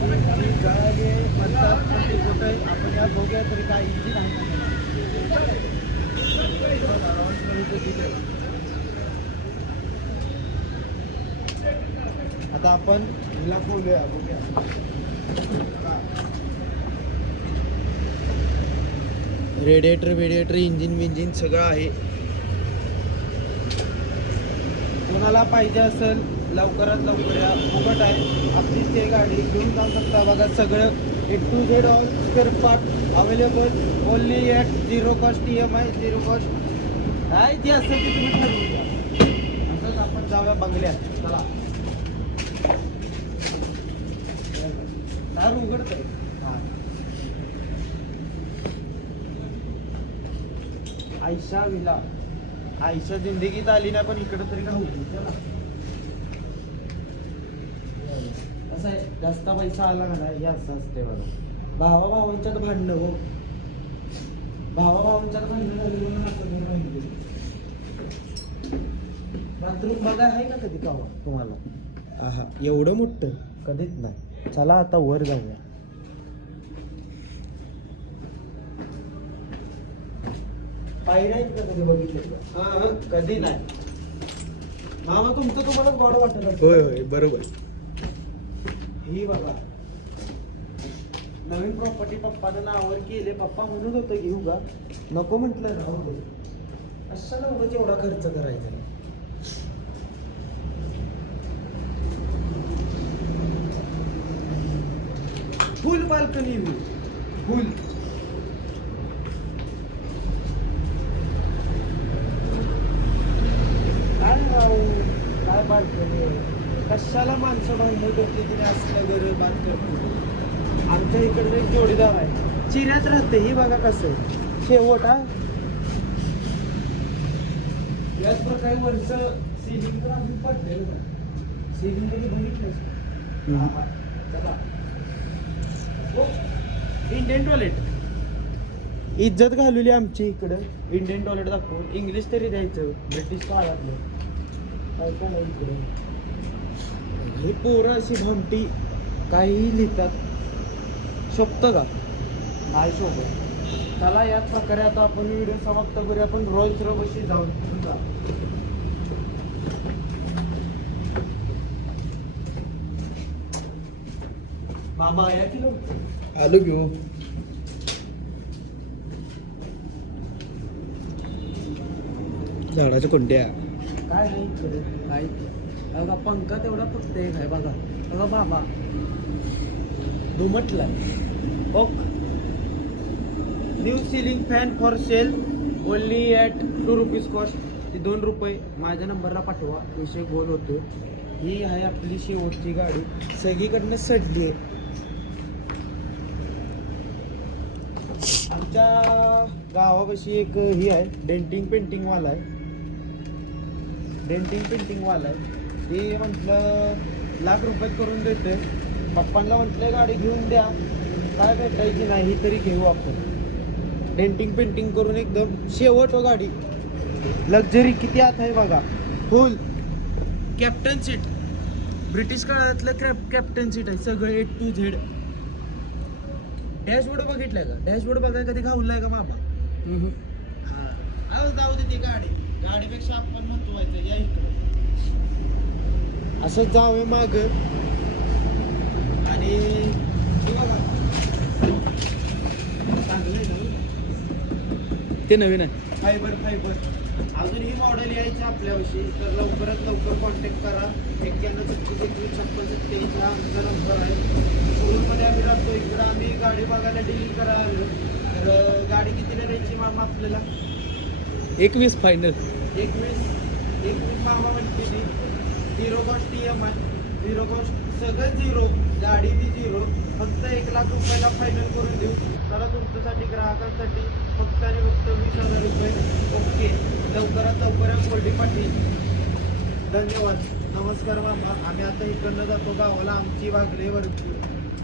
गाडी म्हणतात पण ते कुठं आहे आपण या बघूया तरी काय इंजिन आहे आता आपण हिला बोलूया बघूया रेडिएटर इंजिन सगळं आहे. कोणाला पाहिजे असेल लवकरात लवकर या फुकट आहे आपली ते गाडी घेऊन जाऊ शकता. बघा सगळं A to Z all spare part available only at 0 cost EMI 0 cost काय जे असेल ते तुम्ही ठरवून घ्या. असंच आपण जाऊया बंगल्यात. चला दार उघडत आहे. आयशा विला आयशा जिंदगीत आली नाही पण इकडं तरी का होती. चला कसं आहे जास्त पैसा आला ना हे असं असते बघा. भावाभावांच्यात भांडणं हो भावाभावांच्यात भांडणं झाली म्हणून असं घर राहिली. बाथरूम बघा आहे का कधी का तुम्हाला? हा एवढं मोठं कधीच नाही. चला आता वर जाऊया. पायऱ्या आहेत का कधी बघितलं? हा कधी नाही. मामा तुमचं तुम्हाला गोड वाटत असेल. होय होय बरोबर. ही बघा नवीन प्रॉपर्टी पप्पानं नावावर केले. पप्पा म्हणत होतं घेऊ का नको म्हटलं राहू दे. कशाला उगाच एवढा खर्च करायचा. फुल बाल्कनी व्ह्यू फुल. काय राहू काय बाल्कनी कशाला माणसं भांडणं करते तिने असल्या घर बांधतो. आमच्या इकडे एक जोडीदार आहे चिऱ्यात राहते. ही बघा कसं शेवट हा याच प्रकारे वरच सिलिंग तर आम्ही पडलेलं सिलिंग कधी बघितलं. इंडियन टॉयलेट इज्जत घालवली आमची इकडं. इंडियन टॉयलेट दाखवून इंग्लिश तरी द्यायचं ब्रिटिश काळातलं काय काय नाही इकडे. हे पोरं अशी भामटी काहीही लिहितात. शोभतं का नाही शोभत. चला याच प्रकारे आता आपण व्हिडिओ समाप्त करूया. आपण रोल्स रॉयसशी जाऊन मामा या किलो आलो घेऊ. झाडाच्या कोणत्या काय नाही इकडे काय बघा पंखा तेवढा फक्त एक आहे. बघा बघा बाबा दुमटला ओक new ceiling fan for sale only at 2 rupees cost. ती 2 रुपये माझ्या नंबरला पाठवा. विषय गोल होतो. ही आहे आपली शेवटची गाडी. सगळीकडनं सडली आहे. आमच्या गावापाशी एक ही आहे डेंटिंग पेंटिंगवाला आहे. ते म्हटलं ₹1,00,000 करून देते. पप्पांना म्हटलं गाडी घेऊन द्या काय भेटायची नाही तरी घेऊ आपण. डेंटिंग पेंटिंग करून एकदम शेवट हो गाडी. लक्झरी किती आत आहे बघा. फुल कॅप्टन सीट ब्रिटिश काळातलं कॅप्टन सीट आहे. सगळं A to Z. डॅशबोर्ड बघितलंय का? डॅशबोर्ड बघायला कधी खाऊलाय का मामा? हा जाऊ दे ती गाडीपेक्षा आपण महत्वायचं. या इकडं असंच जावं माग आणि चांगलं आहे ना ते नवीन आहे. फायबर अजून ही मॉडेल यायची आपल्याविषयी तर लवकरात लवकर कॉन्टॅक्ट करा. 91 हा आमचा नंबर आहे. शोरूममध्ये आम्ही राहतो. इकडं आम्ही गाडी बघायला डीलिंग करायला आलो. तर गाडी कितीला द्यायची मामा आपल्याला? 21 फायनल. 21 मामा म्हणते ती 0 कॉस्ट EMI 0 कॉस्ट सगळं 0 गाडी बी 0. फक्त ₹1,00,000 फायनल करून देऊ. चला तुमच्यासाठी ग्राहकांसाठी फक्त आणि फक्त ₹20,000. ओके लवकरात लवकर कोल्डी पाटील. धन्यवाद. नमस्कार मामा. आम्ही आता इकडनं जातो गावाला. आमची वागले वरती